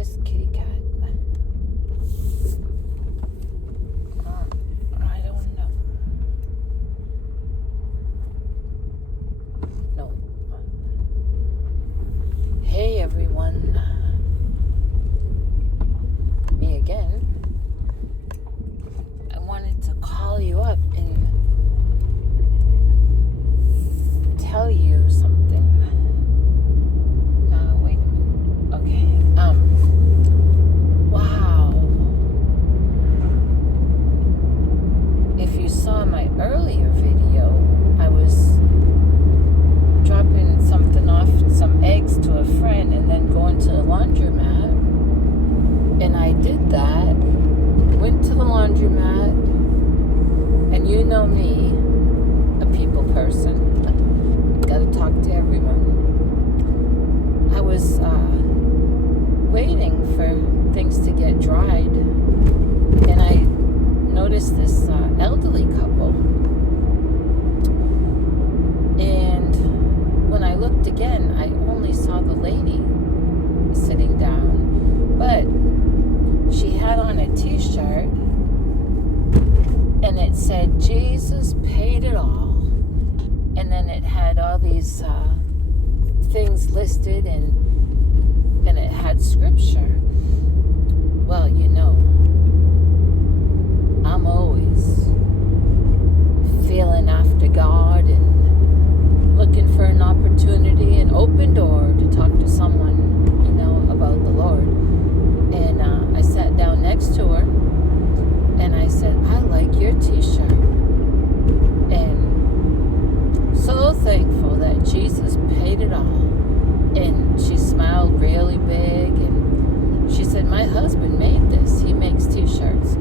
Miss Kitty Cat. I don't know. No. Hey everyone. Me again. I wanted to call you up and tell you something. No, wait a minute. Okay. Wow. If you saw my earlier video, I was dropping something off, some eggs to a friend, and then going to the laundromat. And I did that. Went to the laundromat, and you know me, a people person. Gotta talk to everyone. I was waiting for things to get dried, and I noticed this elderly couple. And when I looked again, I only saw the lady sitting down, but she had on a t-shirt, and it said, "Jesus paid it all." And then it had all these things listed, and it had scripture. Well, you know, I'm always feeling after God and looking for an opportunity, an open door to talk to someone, you know, about the Lord. And I sat down next to her, and I said, "I like your t-shirt." And so thankful that Jesus paid it all. And she smiled really big, and she said, "My husband made this. He makes t-shirts."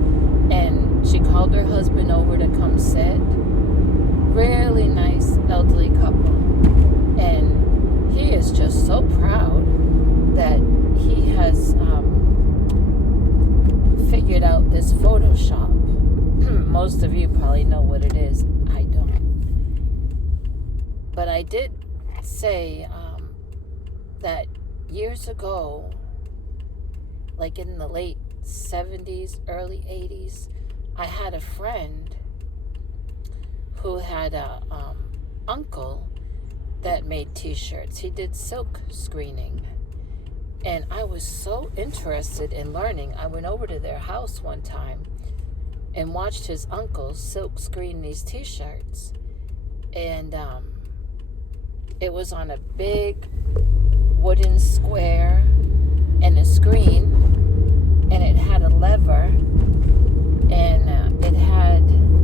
And she called her husband over to come sit. Really nice elderly couple. And he is just so proud that he has figured out this Photoshop. Most of you probably know what it is. I don't. But I did say that years ago, like in the late 70s, early 80s, I had a friend who had a uncle that made t-shirts. He did silk screening. And I was so interested in learning. I went over to their house one time and watched his uncle silk screen these t-shirts. And it was on a big wooden square and a screen, and it had a lever, and it had,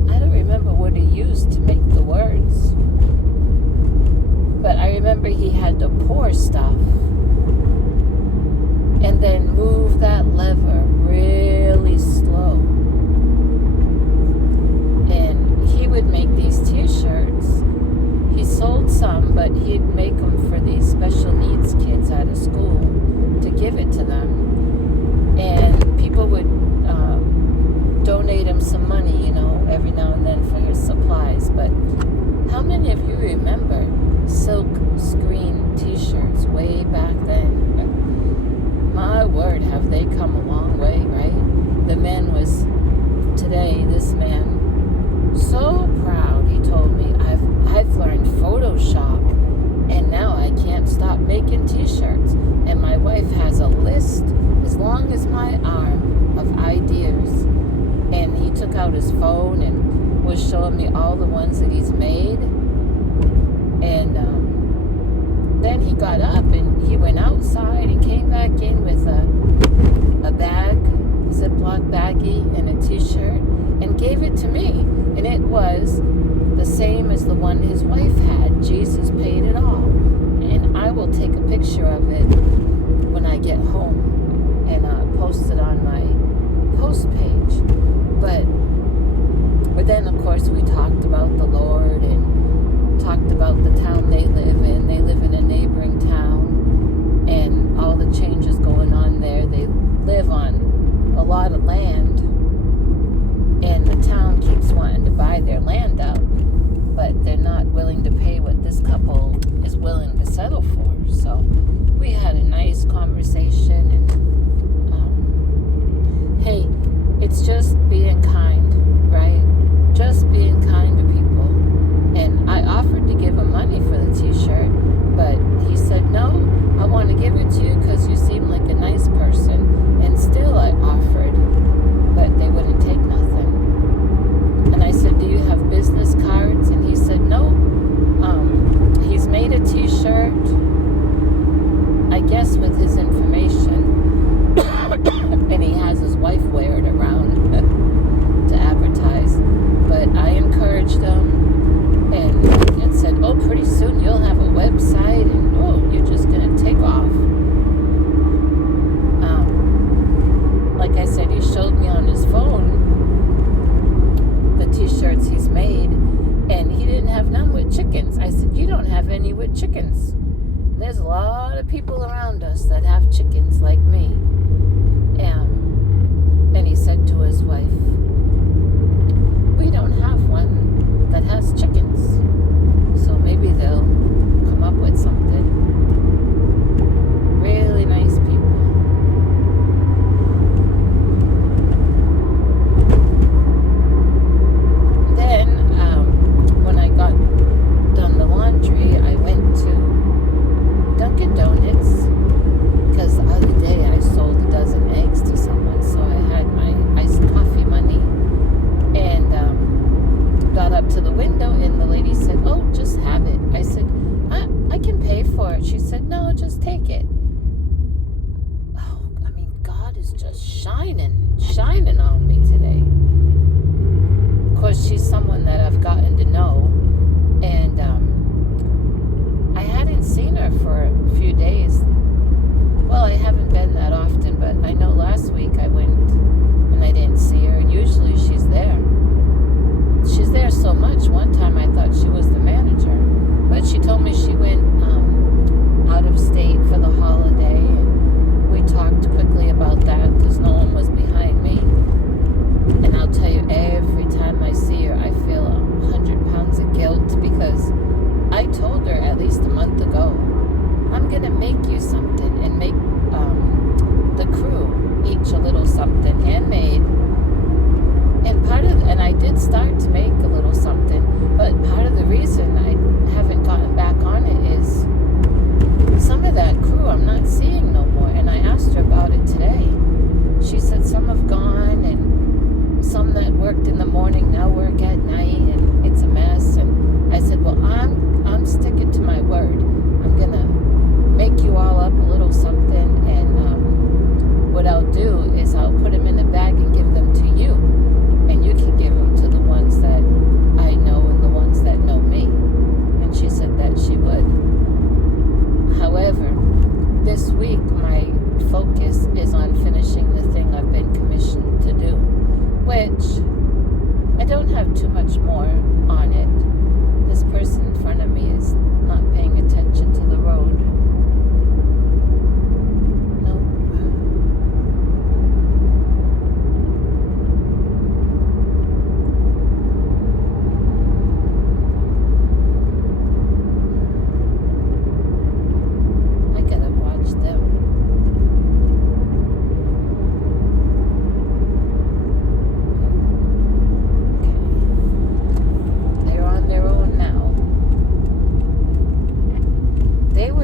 I don't remember what he used to make the words, but I remember he had to pour stuff and then move that lever really slow. And he would make these t-shirts. He sold some, but he'd make them for these special needs kids out of school to give it to them. And people would donate him some money, you know, every now and then for his supplies. But how many of you remember silk screen t-shirts way back then? My word, have they come a long way, right? The man was, today, this man, so proud. He told me, I've learned Photoshop, and now I can't stop making t-shirts. And my wife has a list as long as my arm of ideas. And he took out his phone and was showing me all the ones that he's made. And then he got up and he went outside and came back in with a bag, Ziploc baggie, and a t-shirt, and gave it to me. And it was the same as the one his wife had. Jesus paid it all. And I will take a picture of it when I get home and post it on my post page. But then, of course, we talked about the Lord and talked about the town they live in. They live in a neighboring town and all the changes going on there. They live on a lot of land, and the town keeps wanting to buy their land up, but they're not willing to pay what this couple is willing to settle for. So we had a nice conversation, and lot of people around us that have chickens like me. And he said to his wife, we don't have one that has chickens. So maybe they'll come up with something. Really nice people. Then, when I got done the laundry, I went to Dunkin' Donuts because the other day I sold a dozen eggs to someone, so I had my iced coffee money, and got up to the window, and the lady said, oh, just have it. I said, I can pay for it. She said, no, just take it. Oh, I mean, God is just shining on me today. Of course, she's someone that I've gotten to know, and I hadn't seen her for a few days. Well, I haven't been that often, but I know last week I went and I didn't see her, and usually she's there. She's there so much. One time I thought she was the manager, but she told me she went out of state for the holiday, and we talked quickly about that because no one was behind me. And I'll tell you, every time I see her, I feel 100 pounds of guilt because I told her at least a month ago, I'm going to make you something and make the crew each a little something handmade. And I did start to make a little something, but part of the reason I haven't gotten back on it is some of that crew I'm not seeing no more. And I asked her about it today. She said some have gone, and some that worked in the morning now work at night, and it's a mess. And I said, well, I'm sticking to my word. I'm gonna make you all up a little something, and what I'll do is I'll put them in a bag and give them to you, and you can give them to the ones that I know and the ones that know me. And she said that she would. However, this week my focus is on finishing the thing I've been commissioned to do, which I don't have too much more on it. This person in front of me is not paying attention to the road.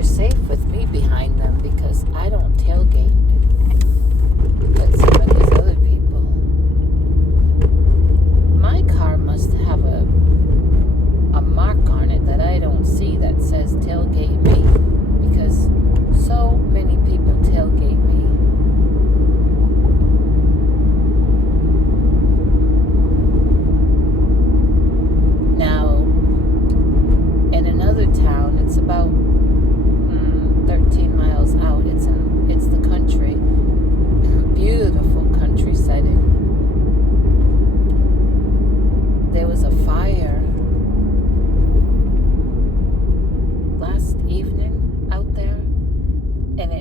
Safe with me behind them because I don't tailgate, but some of these other people, my car must have a mark on it that I don't see that says tailgate me, because so many people tailgate me. Now, in another town, it's about 13 miles out. It's the country. Beautiful country setting. There was a fire last evening out there, and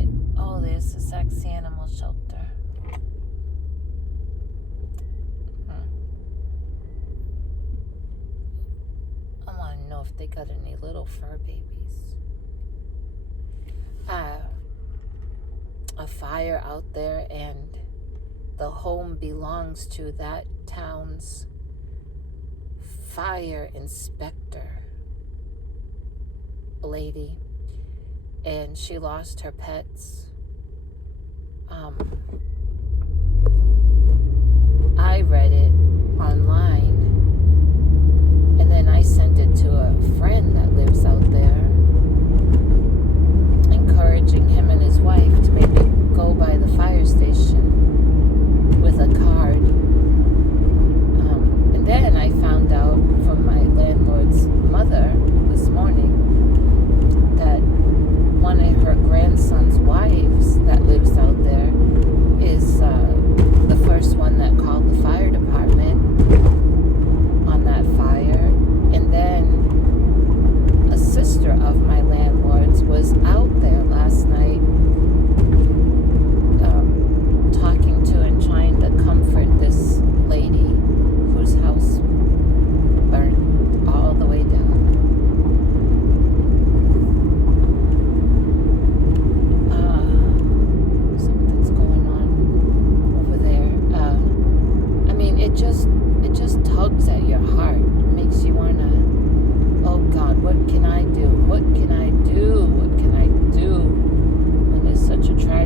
there's a sexy animal shelter. I want to know if they got any little fur babies. A fire out there, and the home belongs to that town's fire inspector lady, and she lost her pets. I read it online, and then I sent it to a friend that lives out there, encouraging him and his wife to maybe go by the fire station with a card. And then I found out from my landlord's mother this morning that one of her grandson's wives that lives out there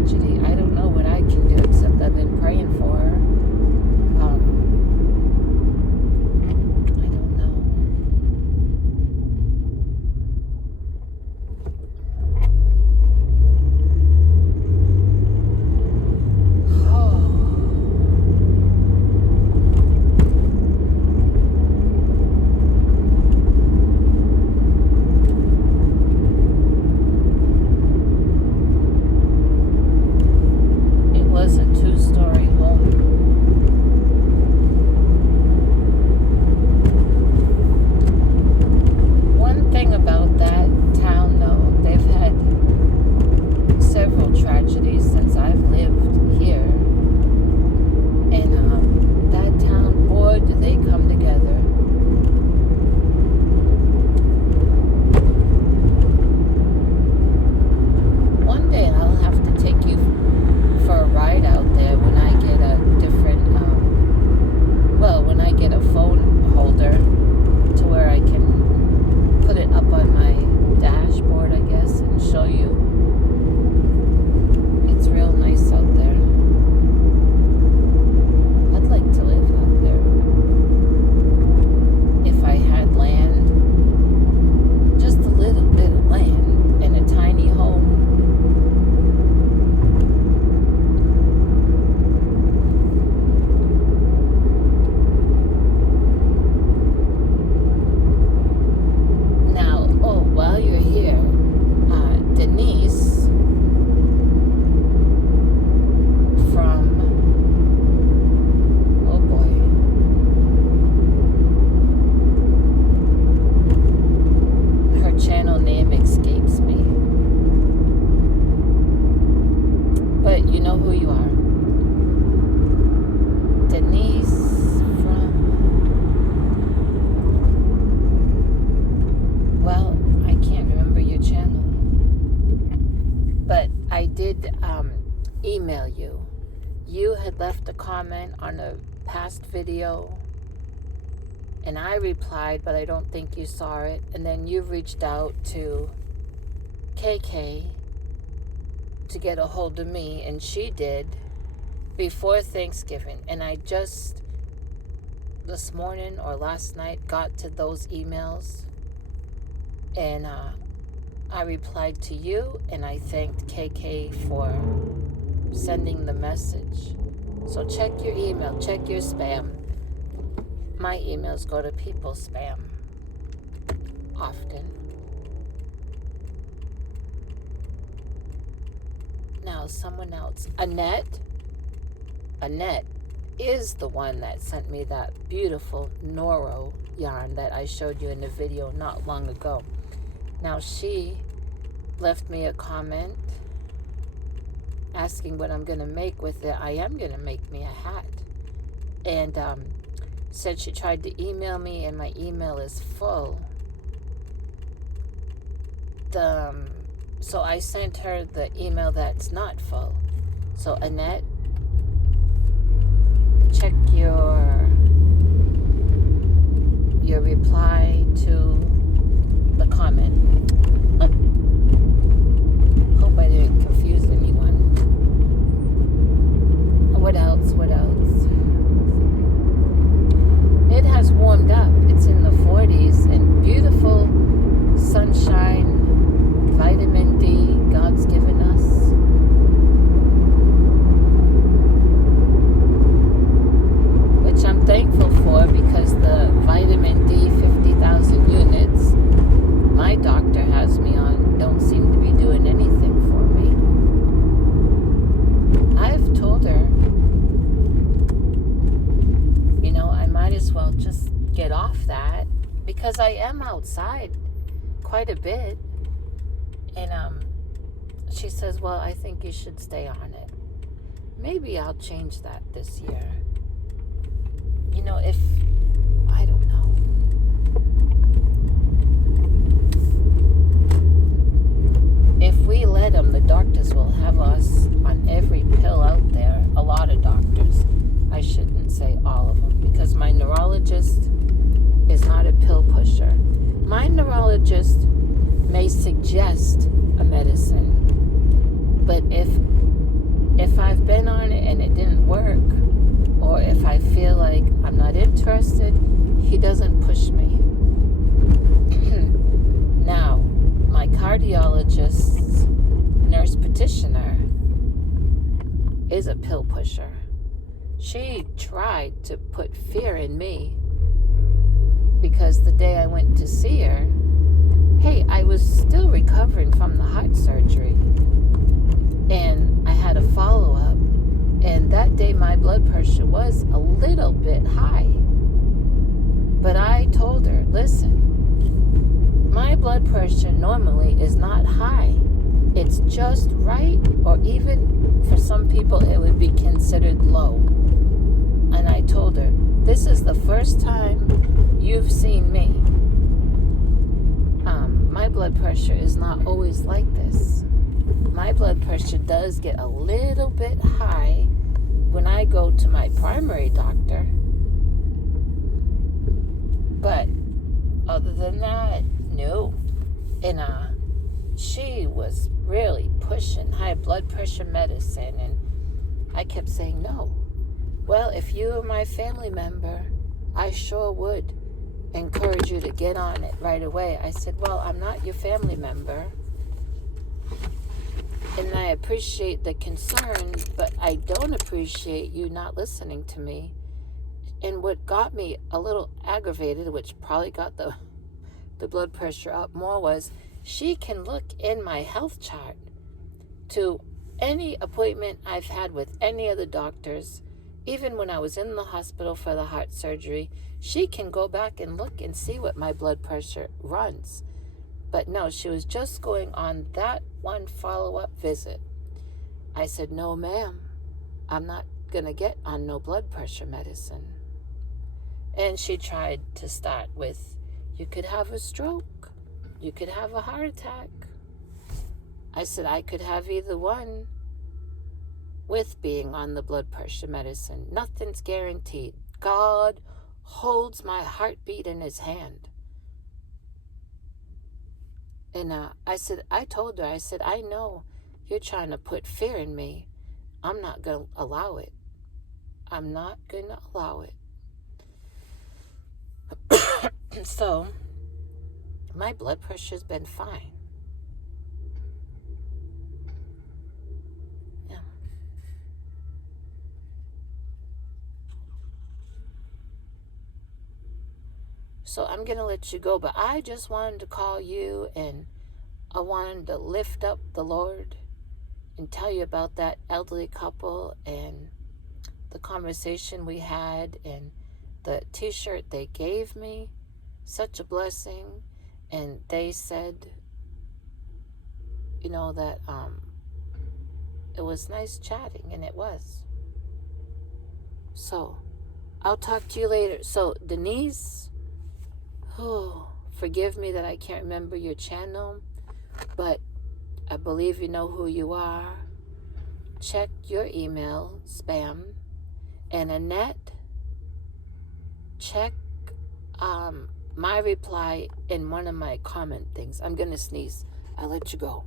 tragedy. I don't know what I can do except I've been praying for her. I don't know. It was a 2-story home. One thing about that town, though, they've had several tragedies since I've lived here. And that town, boy, do they come together. One day I'll have to take you for a ride out there when I get a different, when I get a phone holder to where I can put it up on my dashboard, I guess, and show you. It's real nice out there. I'd like to live out there. If I had land, just a little bit of land and a tiny home. Now, while you're here, Denise from, oh boy, her channel name escapes me, but you know who you are. Denise from, well, I can't remember your channel, but I did email you. You had left a comment on a past video, and I replied, but I don't think you saw it. And then you reached out to KK to get a hold of me, and she did before Thanksgiving. And I just this morning or last night got to those emails, and I replied to you, and I thanked KK for sending the message. So check your email, check your spam. My emails go to people's spam often. Now someone else, Annette is the one that sent me that beautiful Noro yarn that I showed you in the video not long ago. Now she left me a comment asking what I'm going to make with it. I am going to make me a hat. And said she tried to email me and my email is full. So I sent her the email that's not full. So Annette, check your reply to the comment. Hope I didn't confuse anyone. What else? It has warmed up. It's in the 40s and beautiful sunshine, vitamin D God's given us. Which I'm thankful for, because the vitamin D 50,000 units my doctor has me on don't seem to be doing anything for me. I've told her, I might as well just get off that, because I am outside quite a bit. And she says, well, I think you should stay on it. Maybe I'll change that this year. If, I don't know. If we let them, the doctors will have us on every pill out there. A lot of doctors. I shouldn't say all of them, because my neurologist is not a pill pusher. My neurologist may suggest a medicine, but if and it didn't work, or if I feel like I'm not interested, he doesn't push me. Now, my cardiologist's nurse practitioner is a pill pusher. She tried to put fear in me because the day I went to see her, hey, I was still recovering from the heart surgery, and I had a follow-up, and that day my blood pressure was a little bit high. But I told her, listen, my blood pressure normally is not high. It's just right, or even for some people it would be considered low. And I told her, this is the first time you've seen me. My blood pressure is not always like this. My blood pressure does get a little bit high when I go to my primary doctor. But other than that, no. And she was really pushing high blood pressure medicine, and I kept saying no. Well, if you were my family member, I sure would encourage you to get on it right away. I said, well, I'm not your family member, and I appreciate the concern, but I don't appreciate you not listening to me. And what got me a little aggravated, which probably got the blood pressure up more, was she can look in my health chart to any appointment I've had with any of the doctors. Even when I was in the hospital for the heart surgery, she can go back and look and see what my blood pressure runs. But no, she was just going on that one follow-up visit. I said, no, ma'am, I'm not going to get on no blood pressure medicine. And she tried to start with, you could have a stroke, you could have a heart attack. I said, I could have either one with being on the blood pressure medicine. Nothing's guaranteed. God holds my heartbeat in his hand. And I told her, I said, I know you're trying to put fear in me. I'm not going to allow it. I'm not going to allow it. So, my blood pressure's been fine. Yeah. So I'm going to let you go, but I just wanted to call you, and I wanted to lift up the Lord and tell you about that elderly couple and the conversation we had and the t-shirt they gave me. Such a blessing. And they said, that it was nice chatting, and it was. So I'll talk to you later. So Denise, forgive me that I can't remember your channel, but I believe you know who you are. Check your email, spam. And Annette, check my reply in one of my comment things. I'm going to sneeze. I'll let you go.